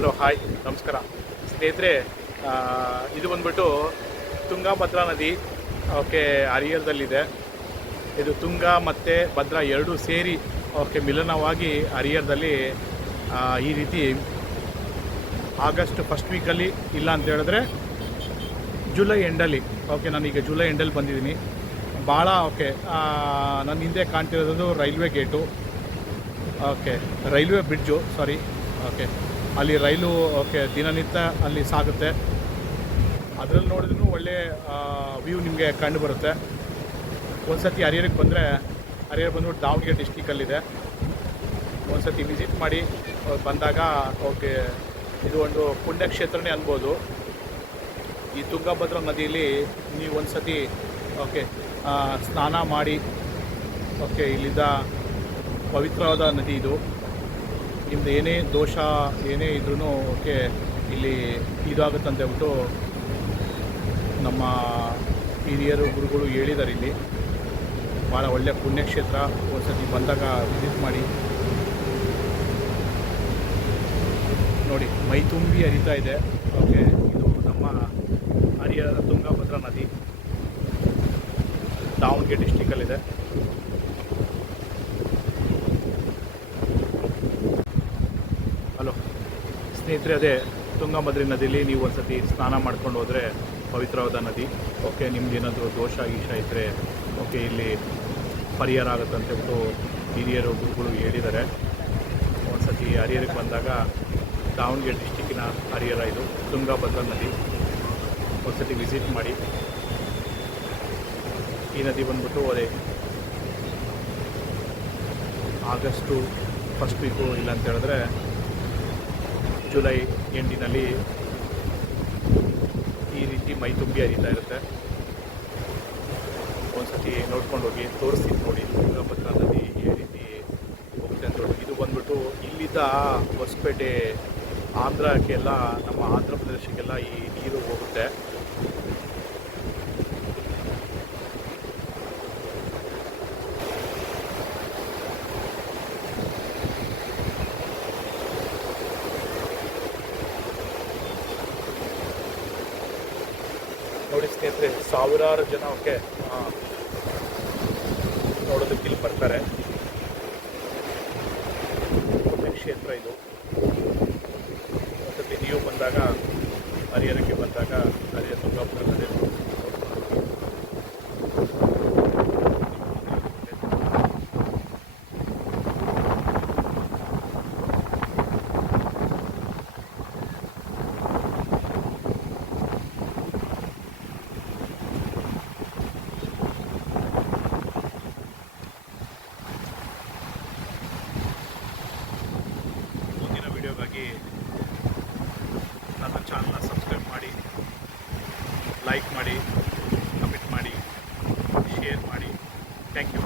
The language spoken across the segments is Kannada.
ಹಲೋ ಹಾಯ್ ನಮಸ್ಕಾರ ಸ್ನೇಹಿತರೆ. ಇದು ಬಂದ್ಬಿಟ್ಟು ತುಂಗಭದ್ರಾ ನದಿ. ಓಕೆ, ಹರಿಹರದಲ್ಲಿದೆ. ಇದು ತುಂಗ ಮತ್ತು ಭದ್ರಾ ಎರಡೂ ಸೇರಿ ಮಿಲನವಾಗಿ ಹರಿಹರದಲ್ಲಿ ಈ ರೀತಿ ಆಗಸ್ಟ್ ಫಸ್ಟ್ ವೀಕಲ್ಲಿ, ಇಲ್ಲ ಅಂತ ಹೇಳಿದ್ರೆ ಜುಲೈ ಎಂಡಲ್ಲಿ. ನಾನೀಗ ಜುಲೈ ಎಂಡಲ್ಲಿ ಬಂದಿದ್ದೀನಿ. ಭಾಳ ನನ್ನ ಹಿಂದೆ ಕಾಣ್ತಿರೋದು ರೈಲ್ವೆ ಗೇಟು, ರೈಲ್ವೆ ಬ್ರಿಡ್ಜು, ಸಾರಿ. ಅಲ್ಲಿ ರೈಲು ದಿನನಿತ್ಯ ಅಲ್ಲಿ ಸಾಗುತ್ತೆ. ಅದರಲ್ಲಿ ನೋಡಿದ್ರೂ ಒಳ್ಳೆ ವ್ಯೂ ನಿಮಗೆ ಕಂಡು ಬರುತ್ತೆ. ಒಂದು ಸತಿ ಹರಿಹರಕ್ಕೆ ಬಂದರೆ, ಹರಿಹರ ಬಂದ್ಬಿಟ್ಟು ದಾವಣಗೆರೆ ಡಿಸ್ಟಿಕಲ್ಲಿದೆ. ಒಂದು ಸತಿ ವಿಸಿಟ್ ಮಾಡಿ ಬಂದಾಗ ಇದು ಒಂದು ಪುಣ್ಯಕ್ಷೇತ್ರನೇ ಅನ್ಬೋದು. ಈ ತುಂಗಭದ್ರಾ ನದಿಯಲ್ಲಿ ನೀವು ಒಂದು ಸತಿ ಸ್ನಾನ ಮಾಡಿ, ಇಲ್ಲಿಂದ ಪವಿತ್ರವಾದ ನದಿ ಇದು. ನಿಮ್ಮದು ಏನೇ ದೋಷ ಏನೇ ಇದ್ರೂ ಇಲ್ಲಿ ಇದಾಗುತ್ತೆ ಅಂತ ಹೇಳ್ಬಿಟ್ಟು ನಮ್ಮ ಹಿರಿಯರು ಗುರುಗಳು ಹೇಳಿದ್ದಾರೆ. ಇಲ್ಲಿ ಭಾಳ ಒಳ್ಳೆಯ ಪುಣ್ಯಕ್ಷೇತ್ರ. ಒಂದು ಸತಿ ಬಂದಾಗ ವಿಸಿಟ್ ಮಾಡಿ ನೋಡಿ. ಮೈ ತುಂಬಿ ಹರಿತಾ ಇದೆ. ಇದು ನಮ್ಮ ಹರಿಹರ ತುಂಗಭದ್ರಾ ನದಿ, ದಾವಣಗೆರೆ ಡಿಸ್ಟಿಕಲ್ಲಿದೆ. ಹಲೋ ಸ್ನೇಹಿತರೆ, ಅದೇ ತುಂಗಭದ್ರಾ ನದಿಯಲ್ಲಿ ನೀವು ಒಂದು ಸತಿ ಸ್ನಾನ ಮಾಡ್ಕೊಂಡು ಹೋದರೆ ಪವಿತ್ರವಾದ ನದಿ. ನಿಮ್ದು ಏನಾದರೂ ದೋಷ ಗೀಷ ಇದ್ದರೆ ಇಲ್ಲಿ ಪರಿಹಾರ ಆಗುತ್ತೆ ಅಂತ ಹೇಳ್ಬಿಟ್ಟು ಹಿರಿಯರು ಗುರುಗಳು ಹೇಳಿದ್ದಾರೆ. ಒಂದು ಸತಿ ಹರಿಹರಕ್ಕೆ ಬಂದಾಗ, ದಾವಣಗೆರೆ ಡಿಸ್ಟಿಕ್ಕಿನ ಹರಿಹರ ಇದು ತುಂಗಭದ್ರಾ ನದಿ, ಒಂದು ಸತಿ ವಿಸಿಟ್ ಮಾಡಿ. ಈ ನದಿ ಬಂದ್ಬಿಟ್ಟು ಅದೇ ಆಗಸ್ಟು ಫಸ್ಟ್ ವೀಕು, ಇಲ್ಲ ಅಂತ ಹೇಳಿದ್ರೆ ಜುಲೈ ಎಂಡಿನಲ್ಲಿ ಈ ರೀತಿ ಮೈ ತುಂಬಿ ಹರಿತಾ ಇರುತ್ತೆ. ಒಂದು ಸತಿ ನೋಡ್ಕೊಂಡು ಹೋಗಿ, ತೋರಿಸ್ತೀನಿ ನೋಡಿ ತುಂಗಭದ್ರಾ ನದಿ ಈ ರೀತಿ ಹೋಗುತ್ತೆ ಅಂತ ಹೇಳಿ. ಇದು ಬಂದ್ಬಿಟ್ಟು ಇಲ್ಲಿದ್ದ ಹೊಸಪೇಟೆ, ಆಂಧ್ರಕ್ಕೆಲ್ಲ, ನಮ್ಮ ಆಂಧ್ರ ಪ್ರದೇಶಕ್ಕೆಲ್ಲ ಈ ನೀರು ಹೋಗುತ್ತೆ. ನೋಡಿ ಸ್ನೇಹಿತರೆ, ಸಾವಿರಾರು ಜನ ನೋಡೋದಕ್ಕೆ ಇಲ್ಲಿ ಬರ್ತಾರೆ. ಪುಣ್ಯಕ್ಷೇತ್ರ ಇದು. ಒಂದ್ಸತಿ ನೀವು ಬಂದಾಗ, ಹರಿಹರಕ್ಕೆ ಬಂದಾಗ, ಹರಿಹರ ತುಂಗಭದ್ರಾ ನದಿ ವಿಡಿಯೋಗಾಗಿ ನನ್ನ ಚಾನಲ್ನ ಸಬ್ಸ್ಕ್ರೈಬ್ ಮಾಡಿ, ಲೈಕ್ ಮಾಡಿ, ಕಮೆಂಟ್ ಮಾಡಿ, ಶೇರ್ ಮಾಡಿ. Thank you.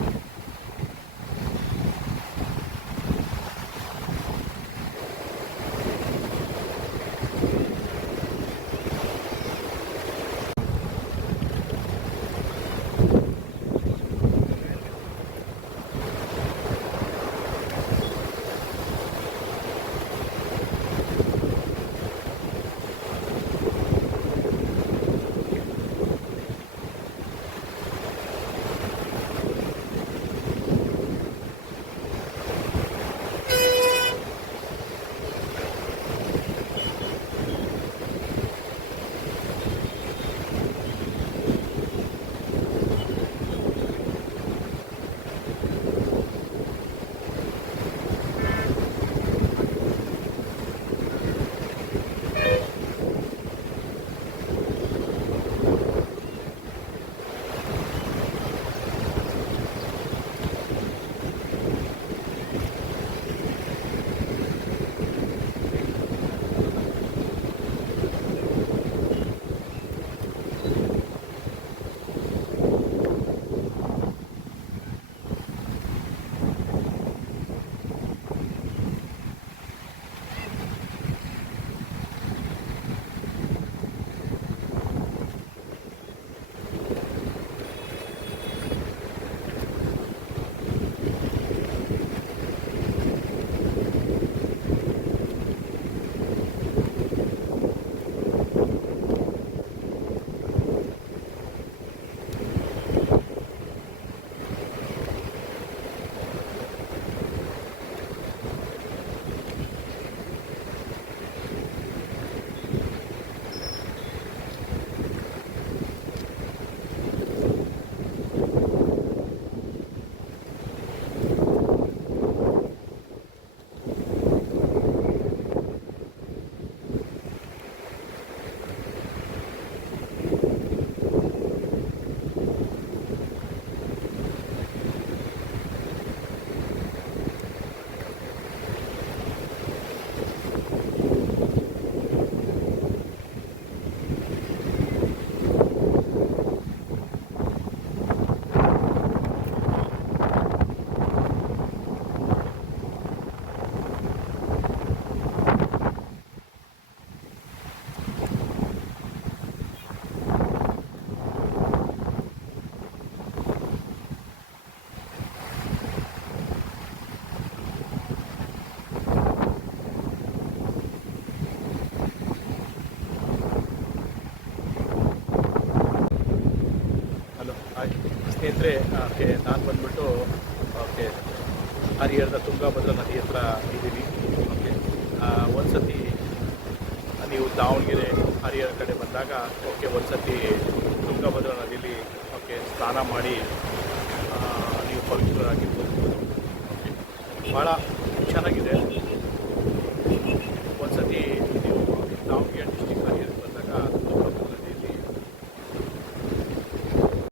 ಹಾಗೆ ಸ್ನೇಹಿತರೆ, ಓಕೆ ನಾನು ಬಂದ್ಬಿಟ್ಟು ಓಕೆ ಹರಿಹರದ ತುಂಗಭದ್ರಾ ನದಿ ಹತ್ರ ಇದ್ದೀವಿ. ಓಕೆ ಒಂದು ಸತಿ ನೀವು ದಾವಣಗೆರೆ ಹರಿಹರ ಕಡೆ ಬಂದಾಗ ಓಕೆ ಒಂದು ಸತಿ ತುಂಗಭದ್ರಾ ನದಿಲಿ ಓಕೆ ಸ್ನಾನ ಮಾಡಿ ನೀವು ಪವಿತ್ರರಾಗಿರ್ಬೋದು. ಓಕೆ ಭಾಳ ಚೆನ್ನಾಗಿದೆ.